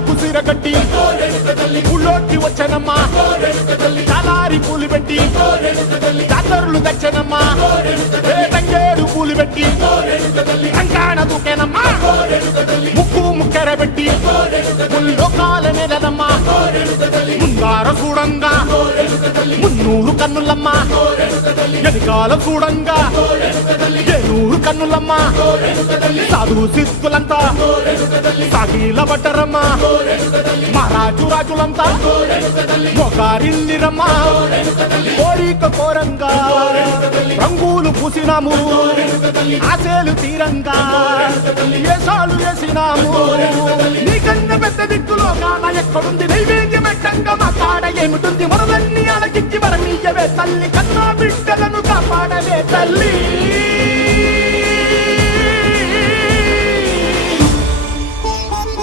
ఊళ్ళకు సిరగట్టి ఊళ్ళోకి వచ్చనమ్మా చాలారి పూలు పెట్టి జాతరులు తెచ్చనమ్మా తంగేడు పూలు పెట్టి కంకాణ దూకేనమ్మా ముక్కు ముక్కెర పెట్టి ముల్లోకాల నెలనమ్మా ముందార చూడంగా మున్నూరు కన్నులమ్మా ఎనికాల చూడంగా ఏనూరు కన్నులమ్మా సాధువు సిద్ధులంతా సాగిల బట్టరమ్మా మహారాజు రాజులంతా మొగారిల్లిరమ్మా కోరిక కోరంగా రంగులు పూసినాము ఆశలు తీరంగా ఏసాలు వేసినాము నీకన్నా పెద్ద దిక్కులో కాన ఎక్కడుంది నైవేద్యం పెట్టంగా మా కాడ ఏమిటుంది మనలన్నీ అలకిచ్చి మరణీయవే తల్లి కన్నా బిడ్డలను కాపాడవే తల్లి